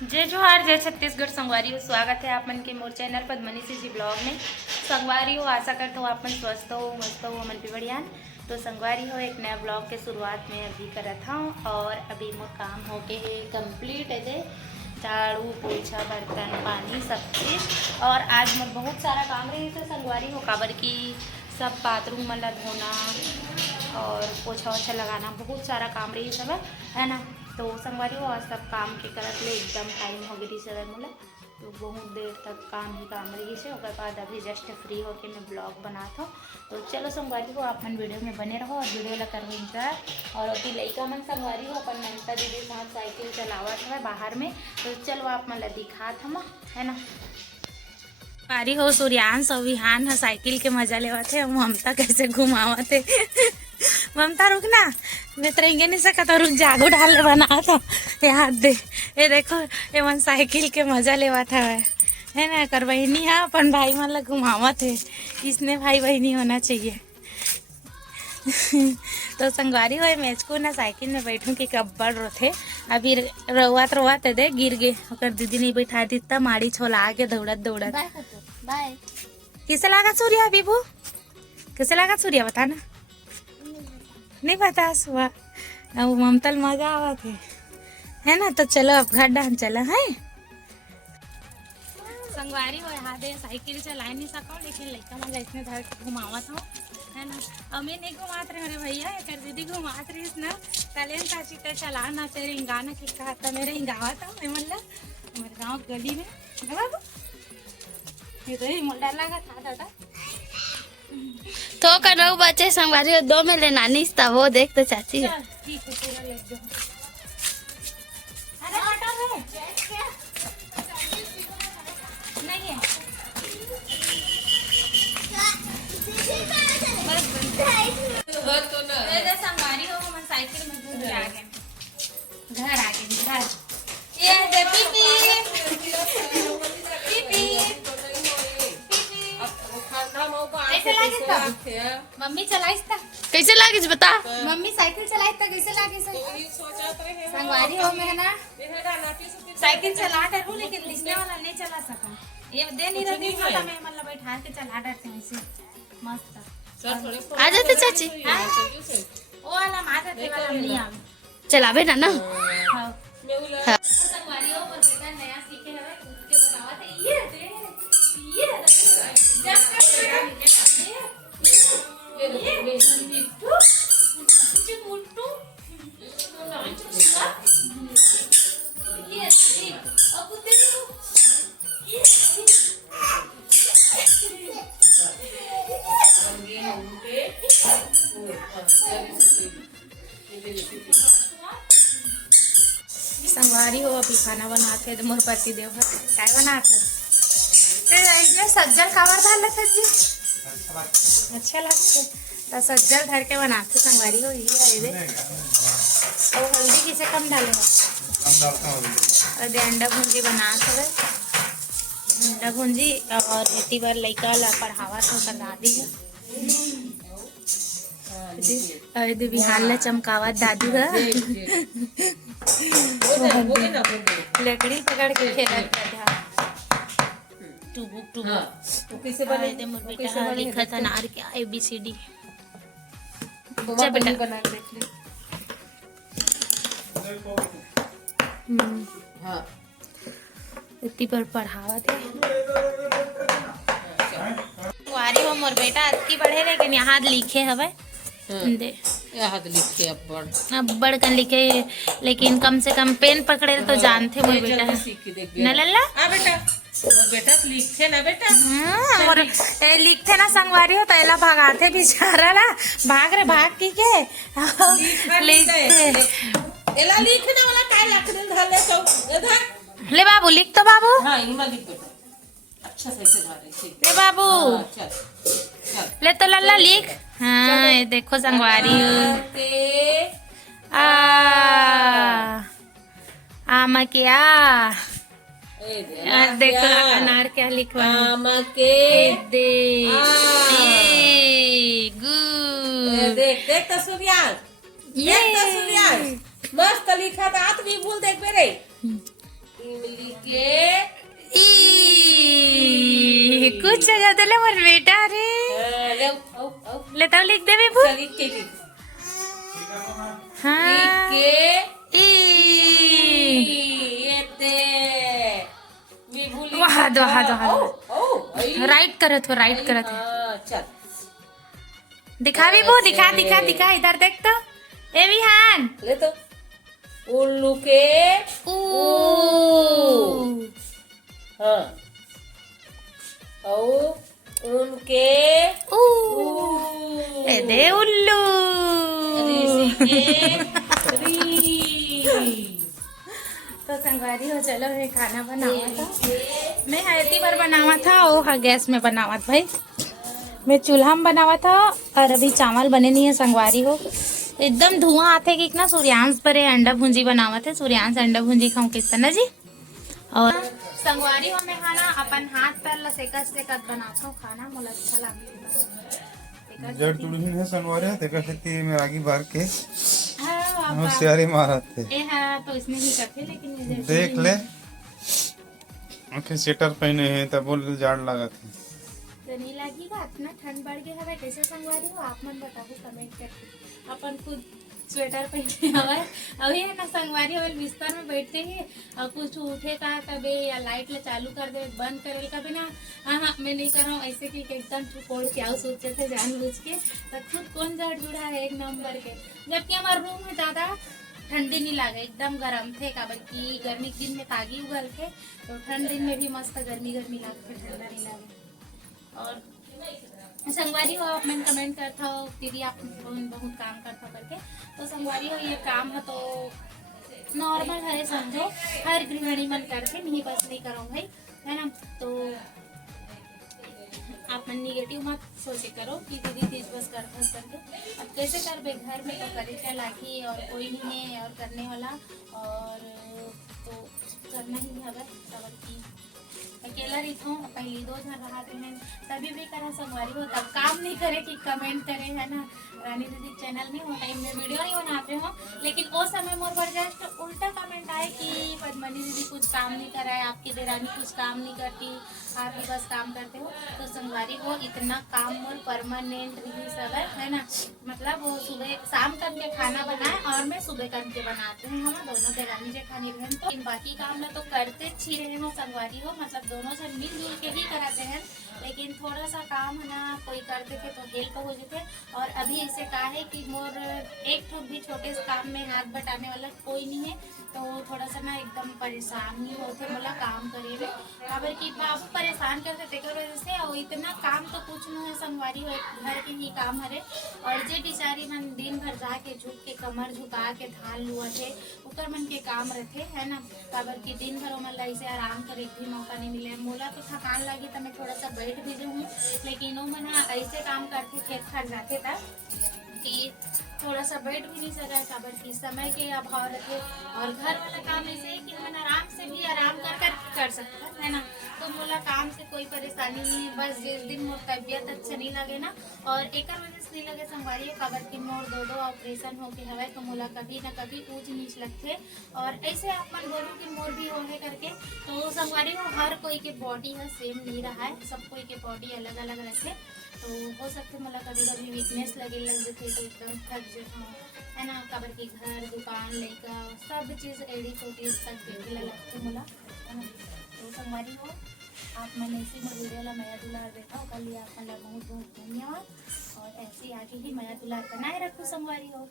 जय जोहार जय छत्तीसगढ़ संगवारी हो। स्वागत है आप मन के मोर चैनल पद्मनीसी जी ब्लॉग में। संगवारी हो, आशा करते हो आप मन स्वस्थ हो, मस्त हो, मन भी बढ़िया। तो संगवारी हो, एक नया ब्लॉग के शुरुआत में अभी करत हूँ और अभी मोर काम हो के कंप्लीट है। झाड़ू पोछा बर्तन पानी सब चीज़। और आज मोर बहुत सारा काम रही है संगवारी हो, काबर की सब बाथरूम में धोना और पोछा वोछा लगाना, बहुत सारा काम रही सब है ना। तो संगवारी हो, आज सब काम के करत ले एकदम टाइम हो गई सर मोला, तो बहुत देर तक काम ही काम रही से। उसके बाद अभी जस्ट फ्री होके मैं ब्लॉग बनाता हूँ। तो चलो संगवारी हो, आप मन वीडियो में बने रहो और वीडियो ला करो इंतजार। और अभी लड़का मन संगवारी हो अपन ममता दीदी साथ साइकिल चलावत है बाहर में, तो चलो आप मन ला दिखात हम, है ना। पारी हो सूर्यांश और विहान है साइकिल के मजा लेवत है। ममता कैसे घुमावत है ममता रुकना, मैं तरेंगे नहीं सकता, रुक जागो डाल ले बना था याद दे। ये देखो ये मन साइकिल के मजा लेवत है ना। कर बहनी है अपन भाई मन ला घुमावत है, इसने भाई बहनी होना चाहिए तो संगवारी हो, मैं इसको ना साइकिल में बैठूं कि कब्बड़ रोथे। अभी रोवत रोवत दे गिर गे, अगर दीदी नहीं बैठा दी तब माड़ी छोला के दौड़त दौड़त। बाय। किसे लगा सूर्या बीबू, किसे लगा सूर्या बता ना। नहीं पता सुबह अब ममतल मजा आवत है ना। तो चलो अब घर डान चला है संगवारी हो। यहाँ दे साइकिल चला नहीं सको, लेकिन लड़का मन इसने धर के घुमावत हूँ, है ना। अब मैं नहीं घुमात रहे मेरे भैया, कर दीदी घुमात रही ना। कलेन चाची तो चला ना तेरे गाना के कहा था मेरे गाँव था मैं मतलब हमारे गाँव गली में बाबू ये तो ही डर लगा था दादा। तो करो बच्चे संगवारी हो, 2 में ले नानी था वो देख तो चाची। चल ठीक है पूरा ले जाओ। अरे हटा रे नहीं है संगवारी हो, हम साइकिल में घूम के आ गए, घर आ गए घर। ये दे पीपी पीपी कैसे लागिस था मम्मी चलाइस था, कैसे लागिस बता। मम्मी साइकिल चलाइस था कैसे लागिस संगवारी हो। मैं ना साइकिल चला डर हूँ, लेकिन लिखने वाला नहीं चला सका। ये दे नहीं रही था, मैं मतलब बैठा के चला डरते हैं इसे मस्त। आ जाते चाची, वो वाला आ जाते वाला नहीं आ चलावे ना ना। हाँ संगवारी हो, पर बेटा नया सीखे है खुद के बनावत है। ये दे जब संगवारी हो, अभी खाना बनाते तो मोर पति देव क्या बनाते इसमें सज्जल खावर डाल सब्जी अच्छा लगता तो सज्जल धर के बनाते संगवारी हो। ये दे और हल्दी किसे कम डाले और दे अंडा भुंजी बनाते अंडा भुंजी। और इतनी बार लड़का ला पढ़ावा तो कर दादी है और दे बिहान ला चमकावत दादी है लकड़ी पकड़ के खेलत था टुबुक टुबुक। कैसे बने दे मोर बेटा लिखा था नार के ABCD। अच्छा बेटा बना के देख ले। हां इतनी पर पढ़ावा थे वारी हो मोर बेटा अतकी पढ़े, लेकिन यहाँ लिखे हवे दे यहाँ लिखे अब बड़ कन लिखे, लेकिन कम से कम पेन पकड़े तो जानते मोर बेटा न लल्ला बेटा बेटा लिखे ना बेटा। और लिखते ना संगवारी हो, तैला भगाते बेचारा ला भाग रे भाग की के लिखते एला लिखने वाला काय लिख दे धले तो इधर ले बाबू लिख तो बाबू। हां इमा लिख बेटा अच्छा सही से धर रही ले बाबू चल चल ले तो लल्ला लिख। हाँ ये देखो संगवारी आमा क्या देखो अनार क्या लिखवा आम के दे देख देख तो सूर्याल ये मस्त लिखा था, भी भूल देख मेरे के ई कुछ जगह तो ले मोर बेटा रे ले औ लेता लिख दे बेबू चल लिख के लिख हाँ के ई ये ते विभू लिख वाह दो हाँ दो हाँ औ राइट करत हो राइट करत है चल दिखा भी वो दिखा दिखा दिखा इधर देख तो ए विहान ले तो उल्लू के ऊ हाँ औ उनके ऊ ए दे उल्लू ऋषि के री तो संगवारी हो चलो मैं खाना बनावा था मैं हल्दी पर बनावा था वो हाँ गैस में बनावा था भाई मैं चूल्हा में बनावा था और अभी चावल बने नहीं है संगवारी हो एकदम धुआं आते कि ना सूर्यांश पर अंडा भुंजी बनावा थे सूर्यांश अंडा भुंजी खाऊं किस तरह जी और संगवारी हो मैं खाना अपन हाथ पैर ला सेकत सेकत बनाता हूँ खाना मुझे अच्छा लगता जड़ तुड़हीन है संगवारे देखा सकती है मेरा आगे बार के है होशियारी मारते ए हाँ तो इसमें ही करते लेकिन ये जैसे देख ले आंखें स्वेटर पहने हैं तब बोल जाड़ लगा थे तो नहीं लगी बात ना ठंड बढ़ गया है कैसे संगवारी हो आप मन बताओ कमेंट करके अपन खुद स्वेटर पहने हवा अभी है ना संगवारी हवा बिस्तर में बैठते ही और कुछ उठे का कभी या लाइट ले चालू कर दे बंद करे कभी ना हाँ हाँ मैं नहीं कर रहा हूँ ऐसे कि एकदम छोड़ के आओ सोचते थे जानबूझ के तो खुद कौन जड़ जुड़ा है एक नंबर के जबकि हमारा रूम में ज्यादा ठंडी नहीं लगे एकदम गर्म थे का बल्कि गर्मी के दिन में तागी उगल थे तो ठंड दिन में भी मस्त गर्मी गर्मी लगते ठंडा नहीं लगे और संगवारी हो आप मैंने कमेंट करता हो दीदी आप बहुत काम करता हो करके तो संगवारी हो ये काम है तो नॉर्मल है समझो हर गृहिणी मन करके नहीं बस नहीं करो भाई है ना तो आप मन निगेटिव मत सोचे करो कि दीदी तीज बस करते करके अब कैसे कर बे घर में तो करे क्या लागी और कोई नहीं है और करने वाला और तो करना ही है बस अकेला रही हूँ पहली 2 जन रहा हैं तभी भी करा संगवारी हो तब काम नहीं करे कि कमेंट करे है ना रानी दीदी चैनल में वो टाइम में वीडियो नहीं बनाते हो लेकिन वो समय मोर पर जस्ट उल्टा कमेंट आए कि पद्मनी दीदी कुछ काम नहीं कर रहा है आपकी देरानी कुछ काम नहीं करती आप ही बस काम करते हो तो संगवारी हो इतना काम मोर परमानेंट रही सब है ना मतलब वो सुबह शाम करके खाना बनाए और मैं सुबह करके बनाते हैं हम दोनों देरानी जेठानी बहन तो बाकी काम ना तो करते अच्छी रहे हो संगवारी हो मतलब दोनों से मिलजुल के ही कराते हैं लेकिन थोड़ा सा काम है ना कोई कर देते तो हेल्प हो जाते और अभी ऐसे कहा है कि मोर एक ठो भी छोटे से काम में हाथ बटाने वाला कोई नहीं है तो थोड़ा सा ना एकदम परेशान नहीं होते बोला काम करिए खबर कि बाबू परेशान करते थे वजह से और इतना काम तो कुछ नहीं है संगवारी हो घर के ही काम हरे और जे बेचारी मन दिन भर जाके झुक के कमर झुका के धान लुआ थे उकर मन के काम रहते है ना खबर की दिन भर मन ऐसे आराम करे भी मौका नहीं मिले मोला तो थकान लगी तो मैं थोड़ा सा बैठ भी जाऊँ लेकिन वो मन ऐसे काम करते खेत खट जाते तब कि थोड़ा सा बैठ भी नहीं सका खबर की समय के अभाव रखे और घर वाला काम ऐसे है कि मैं आराम से भी आराम कर सकता है ना तो मोला काम से कोई परेशानी नहीं है बस जिस दिन मोर तबियत अच्छा नहीं लगे ना और एक वजह से नहीं लगे संगवारी खबर की मोर 2 ऑपरेशन होके हवे तो मोला कभी ना कभी ऊंच नीच लगते और ऐसे आप मन बोलो कि मोर भी होने करके तो संगवारी हो हर कोई के बॉडी है सेम नहीं रहा है सब कोई के बॉडी अलग अलग रखे तो हो सकते मोला कभी कभी वीकनेस लगे लग जाते तो एकदम थक जाता हूँ है ना खबर की घर दुकान लड़का सब चीज़ एड़ी छोटी तक देखे लगते मोला है ना तो संगवारी हो आप मैंने इसी में वीडियो ला माया दुलार देखा कल लिए आप बहुत बहुत धन्यवाद और ऐसे आगे ही माया दुलार बनाए रखो संगवारी हो।